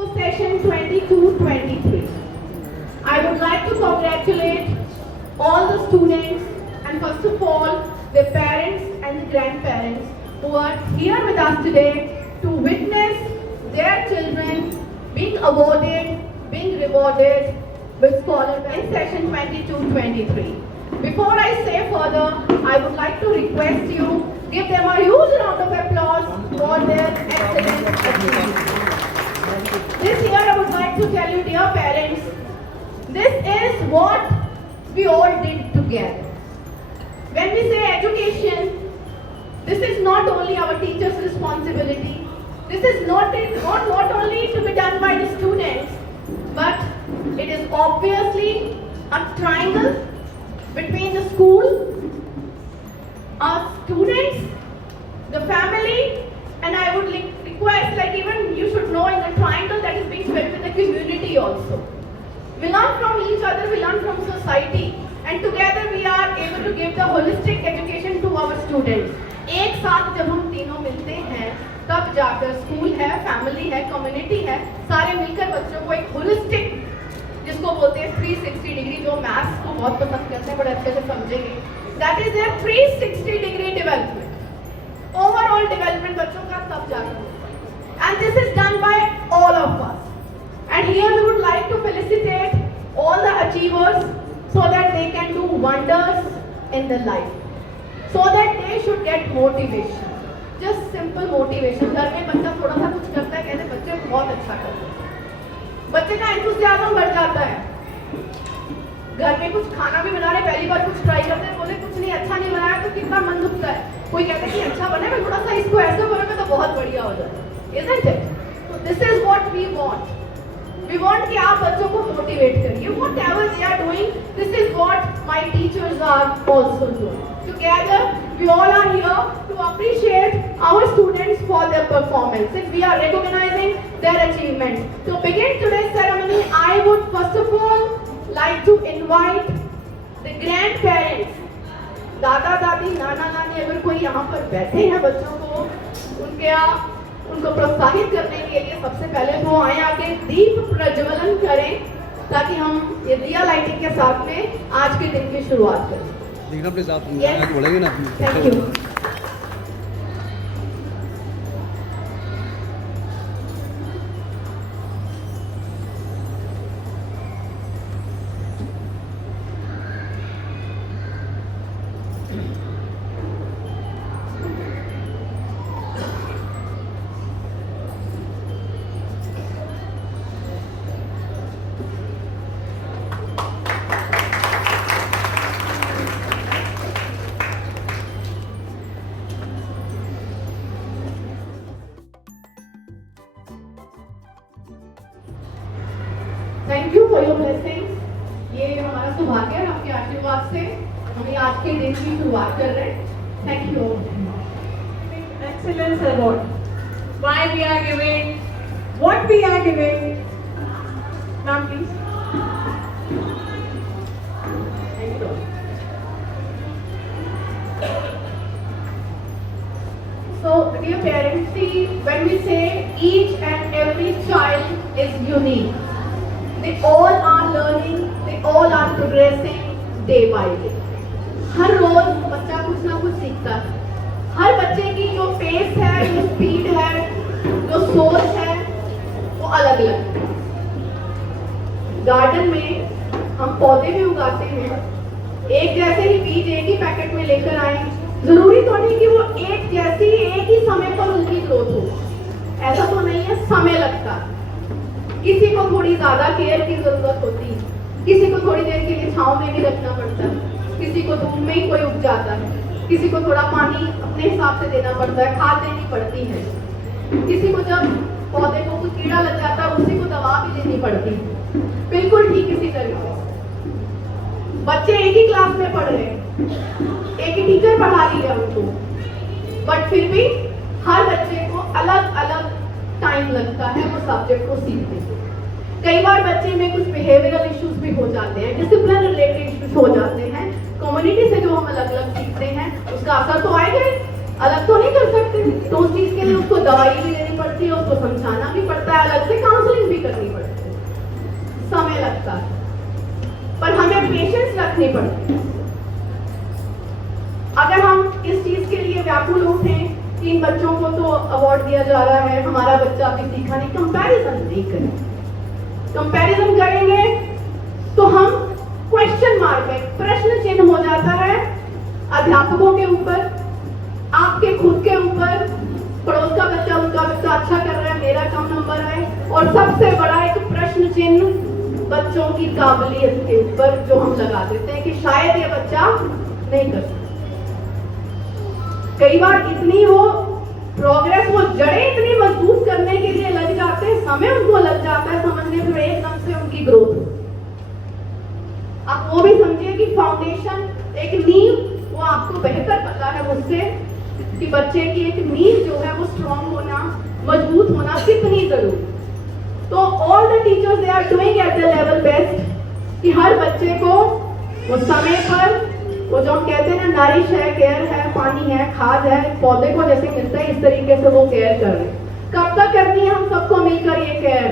for session 22-23. I would like to congratulate all the students and first of all their parents and the grandparents who are here with us today to witness their children being awarded, being rewarded with scholarship in session 22-23. Before I say further, I would like to request you give them a huge round of applause for their excellent achievement. This year I would like to tell you, dear parents, this is what we all did together. When we say education, this is not only our teachers' responsibility. This is not only to be done by the students, but it is obviously a triangle between the school, our students, the family, and I would request, like even you should know, in the triangle that is being built with the community also. We learn from each other, we learn from society, and together we are able to give the holistic education to our students. एक साथ जब हम तीनों मिलते हैं, तब जाकर स्कूल है, फैमिली है, कम्युनिटी है, सारे मिलकर बच्चों को एक होलिस्टिक, जिसको बोलते हैं 360 डिग्री, जो मैथ्स को बहुत पसंद करते हैं, बड़े अच्छे से समझेंगे, that is a 360 degree development, overall development बच्चों का तब जाकर होता है, and this is done by all of us, and here we would like to felicitate all the achievers so that they can do wonders in their life, so that they should get motivation, just simple motivation. घर में बच्चा थोड़ा सा कुछ करता है, कहते बच्चे बहुत अच्छा करते हैं, बच्चे का एंथुसियाज्म बढ़ जाता है। घर में कुछ खाना भी बना रहे, पहली बार कुछ ट्राई करते हैं, बोले कुछ नहीं अच्छा नहीं बनाया तो कितना मन दुखता है। कोई कहता है कि अच्छा बना, मैं थोड़ा सा इसको ऐसे करूँगा तो बहुत बढ़िया हो जाता है, isn't it? So this is what we want. We want कि आप बच्चों को मोटिवेट करिए, whatever they are doing, this is what my teachers are also doing. Together, we all are here to appreciate our students for their performance, and we are recognizing their achievements. To begin today's ceremony, I would first of all like to invite the grandparents, दादा दादी, नाना नानी, अगर कोई यहाँ पर बैठे हैं बच्चों को उनको प्रोत्साहित करने के लिए सबसे पहले वो आए, आके दीप प्रज्वलन करें, ताकि हम ये दिया लाइटिंग के साथ में आज के दिन की शुरुआत करें। देखना प्लीज आप आगे बढ़ेंगे ना। Thank you. Thank you for your blessings. ये हमारा सौभाग्य है, आपके आशीर्वाद से हम ये आज के दिन की शुरुआत कर रहे हैं। Thank you. Excellence Award. Why we are giving, what we are giving. Ma'am, please. Thank you. So, dear parents, see, when we say each and every child is unique, they all are learning, they all are progressing day by day. हर रोज बच्चा कुछ ना कुछ सीखता है। हर बच्चे की जो पेस है, जो स्पीड है, जो सोच है, वो अलग अलग है। गार्डन में हम पौधे भी उगाते हैं, एक जैसे ही बीज एक ही पैकेट में लेकर आए, जरूरी तो नहीं कि वो एक जैसी एक ही समय पर उनकी ग्रोथ हो, ऐसा तो नहीं है, समय लगता है। किसी को थोड़ी ज्यादा केयर की जरूरत होती है, किसी को थोड़ी देर के लिए छांव में भी रखना पड़ता है, किसी को धूप में ही कोई उग जाता है, किसी को थोड़ा पानी अपने हिसाब से देना पड़ता है, खाद देनी पड़ती है, किसी को जब पौधे को कुछ कीड़ा लग जाता है उसी को दवा भी देनी पड़ती है। बिल्कुल ठीक इसी तरीके से बच्चे एक ही क्लास में पढ़ रहे हैं, एक ही टीचर पढ़ा रही है उनको, बट फिर भी हर बच्चे को अलग अलग टाइम लगता है वो सब्जेक्ट को सीखने में। कई बार बच्चे में कुछ बिहेवियरल इश्यूज भी हो जाते हैं, डिसिप्लिन रिलेटेड इश्यूज हो जाते हैं, कम्युनिटी से जो हम अलग अलग सीखते हैं उसका असर तो आएगा ही, अलग तो नहीं कर सकते। तो उस चीज के लिए उसको दवाई भी लेनी पड़ती है, उसको समझाना भी पड़ता है, अलग से काउंसलिंग भी इन बच्चों को तो अवार्ड दिया जा रहा है, हमारा बच्चा अभी सीखा नहीं। कंपैरिजन नहीं करें। कंपैरिजन करेंगे तो हम क्वेश्चन मार्क में प्रश्न चिन्ह हो जाता है अध्यापकों के ऊपर, आपके खुद के ऊपर। पड़ोस का बच्चा, उनका बच्चा अच्छा कर रहा है, मेरा कम नंबर है। और सबसे बड़ा एक प्रश्न चिन्ह बच्चों की काबिलियत के ऊपर जो हम लगा देते हैं कि शायद ये बच्चा नहीं कर सकता। कई बार इतनी वो प्रोग्रेस, वो जड़ें इतनी मजबूत करने के लिए लग जाते हैं, समय उनको लग जाता है समझने में, एकदम से उनकी ग्रोथ। आप वो भी समझिए कि फाउंडेशन, एक नींव, वो आपको बेहतर पता है मुझसे कि बच्चे की एक नींव जो है वो स्ट्रॉन्ग होना, मजबूत होना कितनी जरूरी। तो all the teachers they are doing at the level best कि हर बच्चे को वो समय पर, वो जो हम कहते हैं ना, नारिश है, केयर है, पानी है, खाद है, पौधे को जैसे मिलता है इस तरीके से वो केयर कर रहे हैं। कब तक करनी है हम सबको मिलकर ये केयर?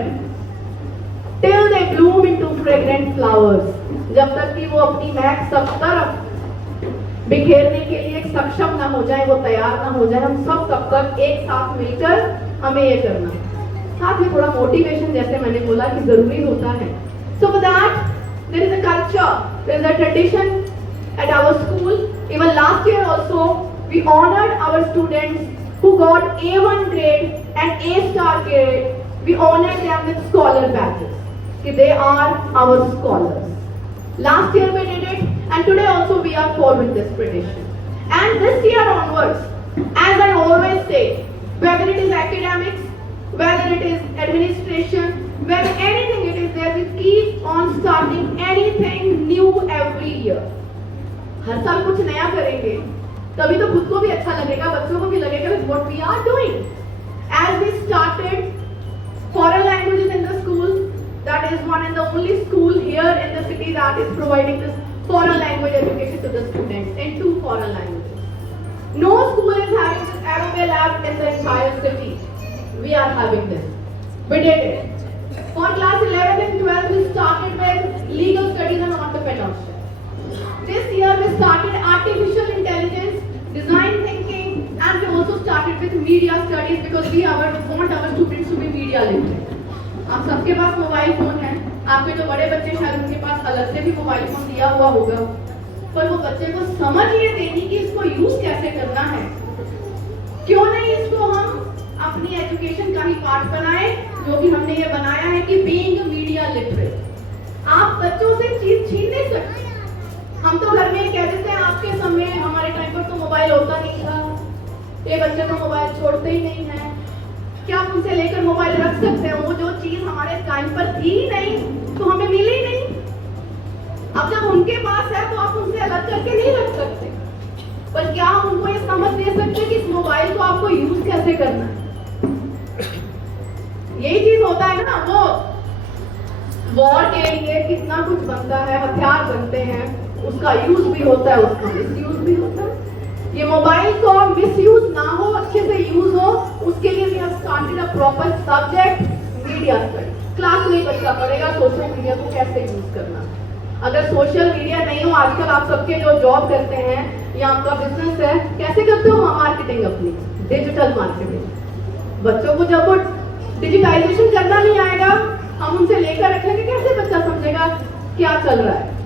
टिल दे ब्लूम इनटू फ्रेग्रेंट फ्लावर्स, जब तक कि वो अपनी महक सब तरफ बिखेरने के लिए एक सक्षम ना हो जाए, वो तैयार ना हो जाए। हम सब तब तक एक साथ मिलकर हमें ये करना है। साथ में थोड़ा मोटिवेशन, जैसे मैंने बोला, कि जरूरी होता है। So for that there is a culture, there is a tradition at our school. Even last year also we honored our students who got A1 grade and A-star grade. We honored them with scholar badges. कि they are our scholars. Last year we did it, and today also we are following this tradition. And this year onwards, as I always say, whether it is academics, whether it is administration, whether anything it is there, we keep on starting anything new every year. हर साल कुछ नया करेंगे, तभी तो खुद को भी अच्छा लगेगा, बच्चों को भी लगेगा with what we are doing. As we started foreign languages in the school, that is one and the only school here in the city that is providing this foreign language education to the students in 2 foreign languages. No school is having this Aerobe lab in the entire city. We are having this. We did it. For class 11 and 12, we started with legal studies and entrepreneurship. This year we started artificial intelligence, design thinking, and we also started with media studies because we want our students to be media literate. आप सबके पास mobile phone है, आपके जो बड़े बच्चे शायद उनके पास अलग से भी मोबाइल फोन दिया हुआ होगा, पर वो बच्चे को समझ ये देनी कि इसको यूज कैसे करना है। क्यों नहीं इसको हम अपनी एजुकेशन का ही पार्ट बनाएं, जो कि हमने ये बनाया है कि बीइंग मीडिया लिटरेट। आप बच्चों से चीज छीन नहीं सकते। हम तो घर में कह देते हैं आपके समय, हमारे टाइम पर तो मोबाइल होता नहीं था, ये बच्चे तो मोबाइल छोड़ते ही नहीं है। क्या हम उनसे लेकर मोबाइल रख सकते हैं? वो जो चीज हमारे टाइम पर थी ही नहीं, तो हमें मिली ही नहीं। अब जब उनके पास है तो आप उनसे अलग करके नहीं रख सकते, पर क्या हम उनको ये समझ दे सकते कि इस मोबाइल को आपको यूज कैसे करना है? यही चीज होता है ना, वो वॉर के लिए कितना कुछ बनता है, हथियार बनते हैं, उसका यूज भी होता है, उसका मिसयूज भी होता है। ये मोबाइल को मिसयूज ना हो, अच्छे से यूज हो, उसके लिए we have started a proper subject, media study. Class में बच्चा पढ़ेगा सोशल मीडिया को कैसे यूज करना। अगर सोशल मीडिया नहीं हो, आजकल आप सबके जो जॉब करते हैं या आपका बिजनेस है, कैसे करते हो मार्केटिंग अपनी, डिजिटल मार्केटिंग। बच्चों को जब वो डिजिटाइजेशन करना नहीं आएगा, हम उनसे लेकर रखेंगे, कैसे बच्चा समझेगा क्या चल रहा है?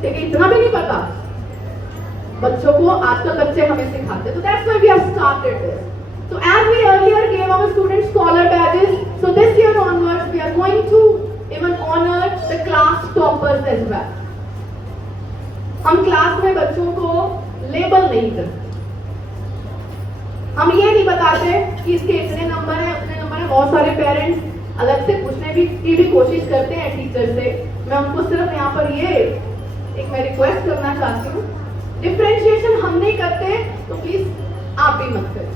लेकिन इतना भी नहीं पता बच्चों को, आजकल बच्चे हमें सिखाते। तो that's why we have started this. So as we earlier gave our students scholar badges, so this year onwards we are going to even honor the class toppers as well. हम क्लास में बच्चों को लेबल नहीं करते, हम ये नहीं बताते कि इसके इतने नंबर हैं, उतने नंबर हैं। बहुत सारे पेरेंट्स अलग से पूछने की भी कोशिश करते हैं टीचर से। मैं उनको सिर्फ यहाँ पर ये एक मैं रिक्वेस्ट करना चाहती हूँ, डिफरेंशिएशन हम नहीं करते तो प्लीज आप भी मत करें।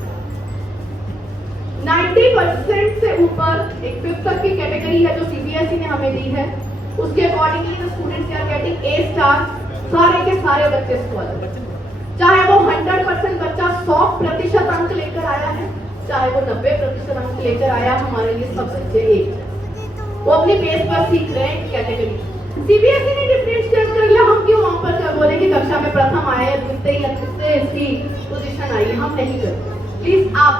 90% से ऊपर एक 5th तक की कैटेगरी है जो सीबीएसई ने हमें दी है, उसके accordingly the students are getting a star. सारे के सारे बच्चे स्कॉलर, चाहे वो 100% बच्चा 100% अंक लेकर आया है, चाहे वो 90% अंक लेकर आया, हमारे लिए सब बच्चे एक हैं। वो अपने बेस पर सीख रहे हैं कैटेगरी। सीबीएसई ने डिफरेंशिएट कर लिया, हम क्यों वहां पर बोले कि कक्षा में प्रथम आए, द्वितीय या तृतीय इसकी पोजीशन आई, हम नहीं करते। प्लीज आप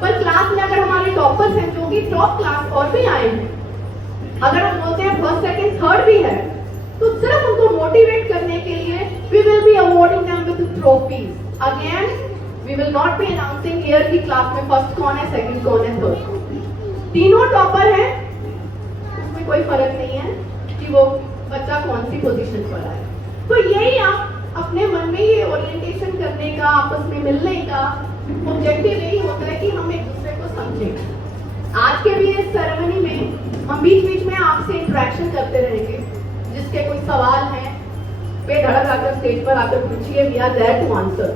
पर क्लास में अगर हमारे टॉपर्स हैं जो कि टॉप क्लास और भी आए हैं, अगर हम बोलते हैं फर्स्ट सेकंड थर्ड भी है, तो सिर्फ उनको मोटिवेट करने के लिए we will be awarding them with trophies. Again we will not be announcing here की क्लास में फर्स्ट कौन है, सेकंड कौन है, थर्ड। तीनों टॉपर हैं, उसमें कोई फर्क नहीं है कि वो बच्चा कौन सी पोजीशन पर आए। तो यही आप अपने मन में ये ओरिएंटेशन करने का, आपस में मिलने का ऑब्जेक्टिव यही होता है कि हम एक दूसरे को समझें। आज के भी इस सेरेमनी में हम बीच बीच में आपसे इंटरेक्शन करते रहेंगे। जिसके कोई सवाल हैं बेधड़क आकर स्टेज पर आकर पूछिए, we are there to answer.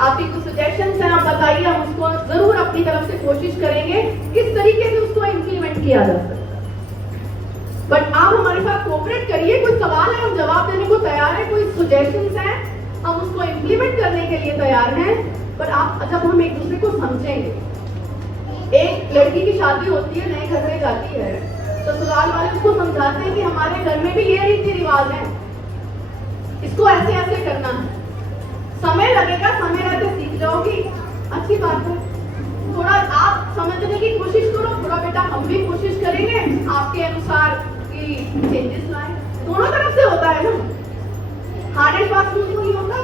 आपकी कुछ सजेशंस हैं, आप बताइए, हम उसको जरूर अपनी तरफ से कोशिश करेंगे किस तरीके से उसको इम्प्लीमेंट किया जा सकता है। बट आप हमारे साथ कोऑपरेट करिए, कोई सवाल है हम जवाब देने को तैयार है, कोई सजेशंस हैं हम उसको इम्प्लीमेंट करने के लिए तैयार हैं। पर आप जब हम एक दूसरे को समझेंगे, एक लड़की की शादी होती है, नए घर में जाती है, ससुराल वाले उसको समझाते हैं कि हमारे घर में भी ये रीति रिवाज है, इसको ऐसे ऐसे करना है। समय लगेगा, समय रहते सीख जाओगी, अच्छी बात है। थोड़ा आप समझने की कोशिश करो, थोड़ा बेटा हम भी कोशिश करेंगे आपके अनुसार कि चेंजेस लाएं। दोनों तरफ से होता है ना, हार्ड एंड फास्ट रूल नहीं होता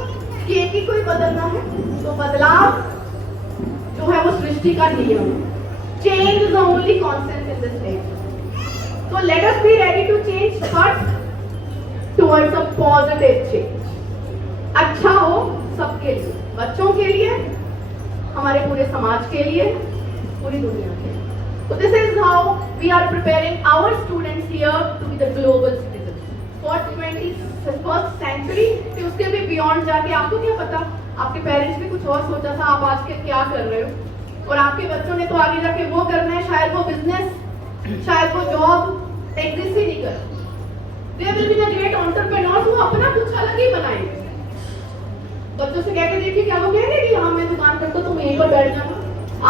कि एक ही कोई बदलना है। तो बदलाव जो है वो सृष्टि का नियम, change is the only constant in this nature. So let us be ready to change, but towards a positive change. अच्छा हो सबके लिए, बच्चों के लिए, हमारे पूरे समाज के लिए, पूरी दुनिया के लिए। So this is how we are preparing our students here to be the global citizens for 21st century। कि उसके भी beyond जाके आपको क्या पता, आपके पेरेंट्स भी कुछ और सोचा था, आप आज के क्या कर रहे हो, और आपके बच्चों ने तो आगे जाके वो करना है, शायद वो बिजनेस, शायद वो जॉब एग्जिस्ट ही नहीं कर। They will be the great entrepreneurs, वो अपना कुछ अलग ही बनाएंगे। बच्चों से कह के देखिए, क्या वो कहेंगे कि हाँ मैं दुकान करता हूँ, तुम यहीं पर बैठ जाना,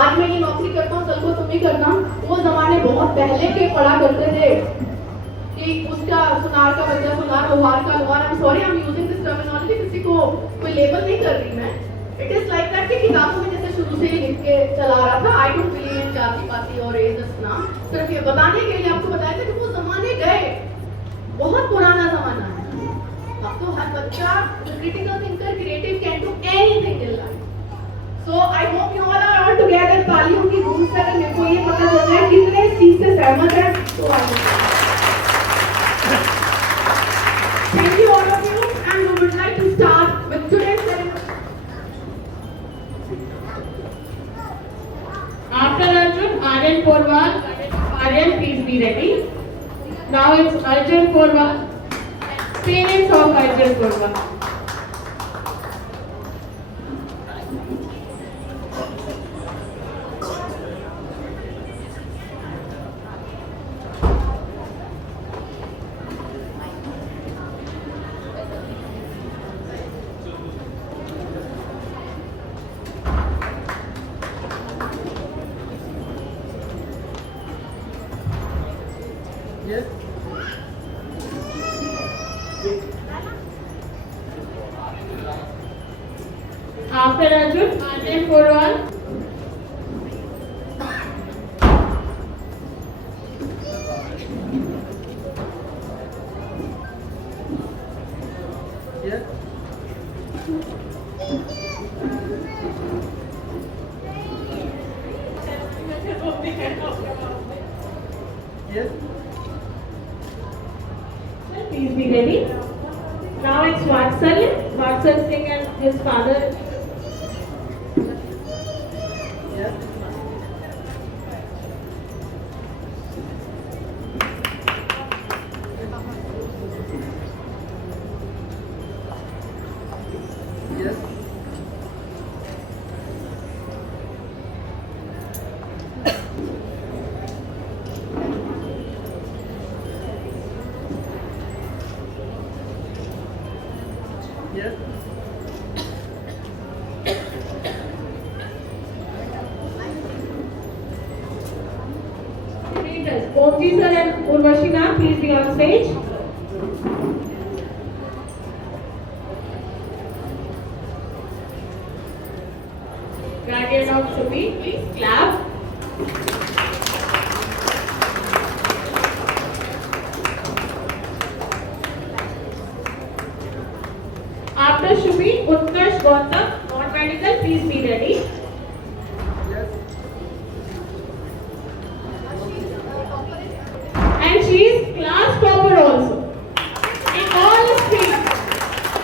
आज मैं ये नौकरी करता हूँ, कल को तुम ही करना। वो जमाने बहुत पहले के पढ़ा करते थे कि उसका सुनार का बच्चा सुनार, लोहार का लोहार। I am sorry, I am using this terminology, किसी को कोई लेबल नहीं कर रही मैं। इट इज लाइक दैट कि किताबों में जैसे शुरू से ही लिख के चला रहा था। आई डोंट बिलीव इन जाति पाति और एजस नाम, सिर्फ ये बताने के लिए आपको बताया था कि वो जमाने गए, बहुत पुराना जमाना है। अब तो हर बच्चा critical thinker, creative, can do anything in life. So I hope you all are all together. तालियों की धूम से अगर मेरे को ये पता चल जाए कितने इस चीज से सहमत है, तो thank you all of you, and we would like to start with today's ceremony. After Arjun, Aryan Porwal. Aryan, please be ready. Now it's Arjun Porwal. Parents of Arjun Porwal. Yes. After Arjun, Aryan Porwal. Yes. Yes. Please be ready. Now it's Vatsalya. Vatsal Singh and his father. Yes. Yes. Yes. Leaders, Omji sir and Urvashi ma'am, please be on stage. Guardian guardian of Subi. Please clap. After Shubi, Utkarsh Gautam, non-medical, please be ready. Yes. And she is class topper also. In all streams,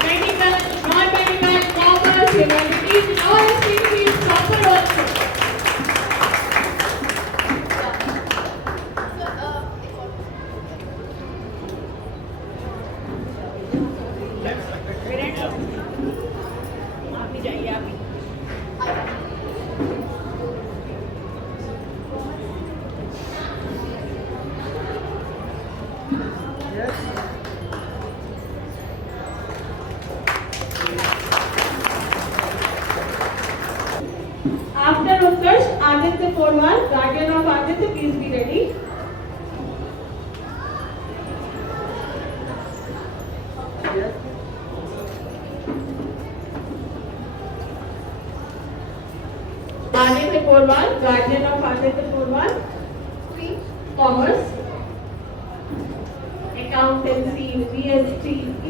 medical, non-medical, commerce, humanities, in all streams she is topper also. Yes. After Utkarsh, Aditya Porwal, guardian of Aditya, please be ready. Yes. Aditya Porwal, guardian of Aditya Porwal, commerce, accountancy, BST,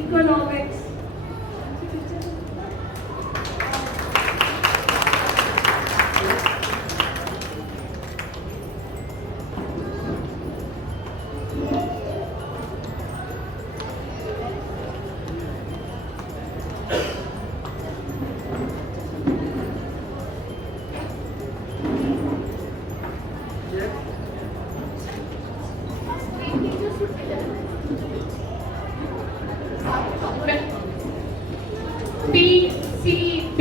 economics. Yes. P, C, B.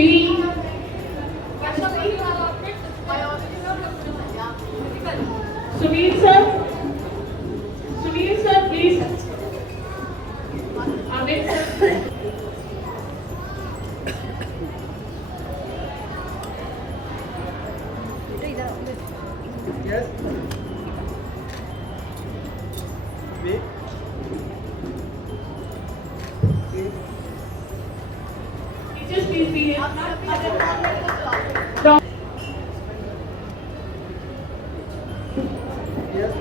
Sunil sir. Sunil sir, please. Amit sir. Yes. Wait. Teachers, please be here. Yes.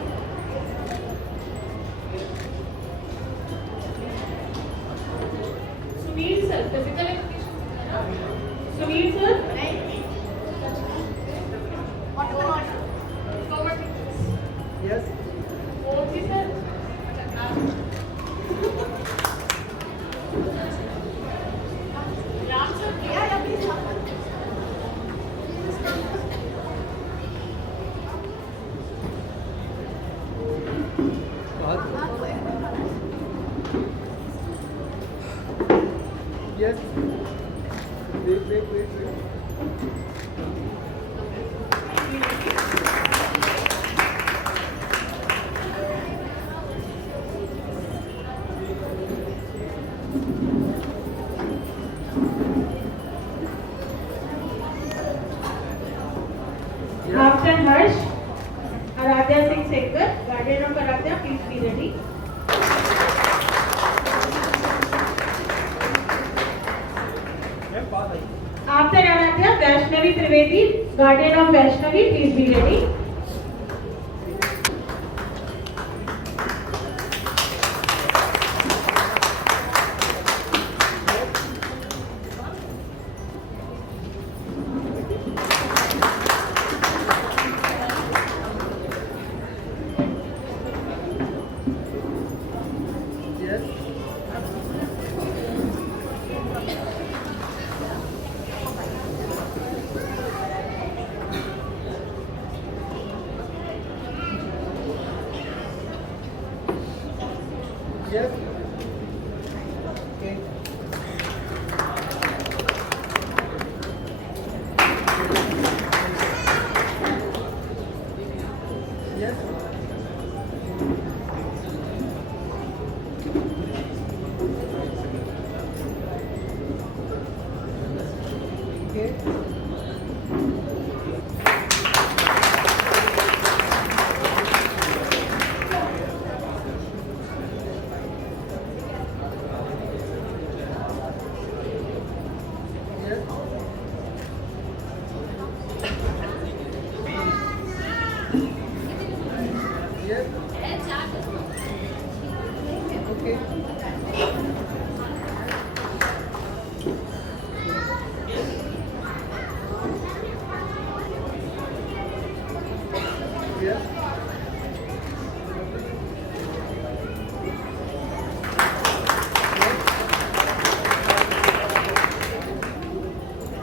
Sunil sir, physical education. Sunil sir. Cover teachers. Yes. OG sir. Ram sir. Yes. Wait. Yes. After Harsh, Aradhya Singh Sekhar, guardian of Aradhya, please be ready. After Aradhya, Vaishnavi Trivedi, guardian of Vaishnavi, please be ready. Yes. Yes. Okay. Yes. Okay. Yes.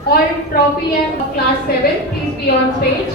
All trophy and class 7, please be on stage.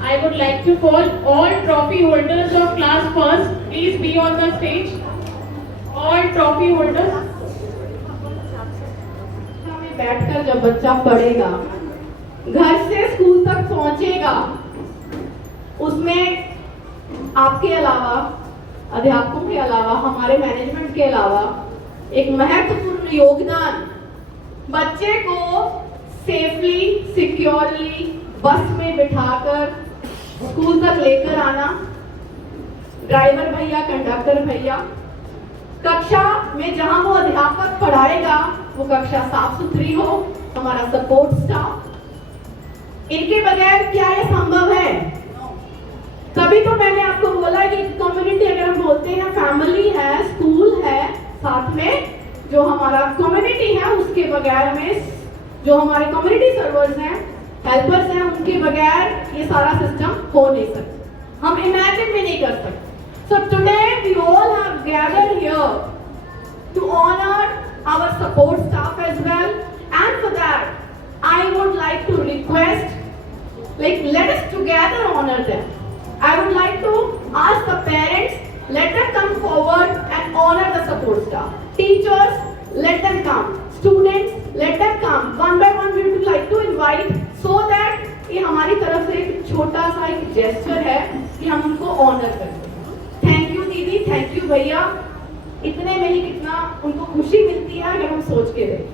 I would like to call all trophy holders of class first, please be on the stage. All trophy holders. में बैठकर जब बच्चा पढ़ेगा, घर से स्कूल तक पहुंचेगा, उसमें आपके अलावा, अध्यापकों के अलावा, हमारे मैनेजमेंट के अलावा एक महत्वपूर्ण योगदान बच्चे को सेफली, सिक्योरली बस में बिठाकर स्कूल तक लेकर आना, ड्राइवर भैया, कंडक्टर भैया, कक्षा में जहां वो अध्यापक पढ़ाएगा वो कक्षा साफ सुथरी हो, हमारा सपोर्ट स्टाफ, इनके बगैर क्या ये संभव है? तभी तो मैंने आपको बोला कि कम्युनिटी, अगर हम बोलते हैं फैमिली है, स्कूल है, साथ में जो हमारा कम्युनिटी है, उसके बगैर में जो हमारे कम्युनिटी सर्वर्स हैं, हेल्पर्स हैं, उनके बगैर ये सारा सिस्टम हो नहीं सकता, हम इमेजिन भी नहीं कर सकते. So today we all have gathered here to honor our support staff as well, and for that I would like to request, let us together honor them. I would like to ask the parents, let them come forward and honor the support staff. Teachers, let them come. Students, let them come. One by one we would like to invite, so that ये हमारी तरफ से एक छोटा सा एक जेस्चर है कि हम उनको ऑनर करते हैं. थैंक यू दीदी, थैंक यू भैया. इतने में ही कितना उनको खुशी मिलती है अगर हम सोच के देखें.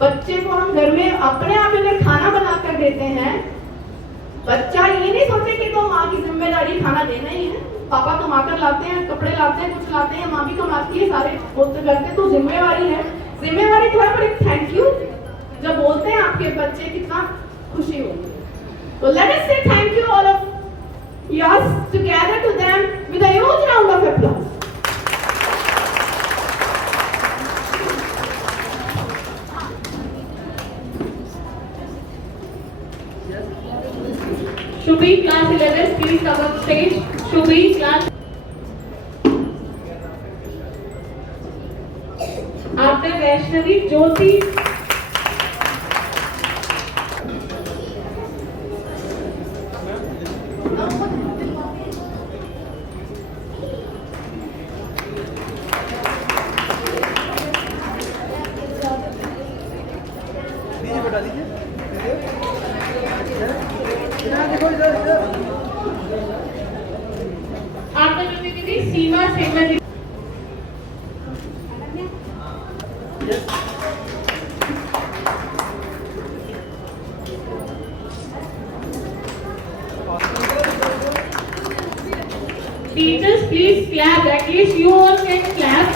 बच्चे को हम घर में अपने आप अगर खाना बनाकर देते हैं, बच्चा ये नहीं सोचे कि तो माँ की जिम्मेदारी खाना देना ही है, पापा कमाकर लाते हैं, कपड़े लाते हैं, कुछ लाते हैं, माँ भी कमाती है, सारे होते करते, तो जिम्मेवारी है. जिम्मेवारी तो है, पर एक थैंक यू जब बोलते हैं आपके बच्चे, कितना खुशी होती है. तो let us say thank you all of yes together to them with a huge round of applause. Shubhi, class 11, please come up stage. Shubhi, class. After Vaishnavi, Jyoti. दीजिए बेटा, दीजिए. इधर देखो, इधर. After Jyoti Didi, Seema Sengla. Teachers, please clap. At least you all can clap.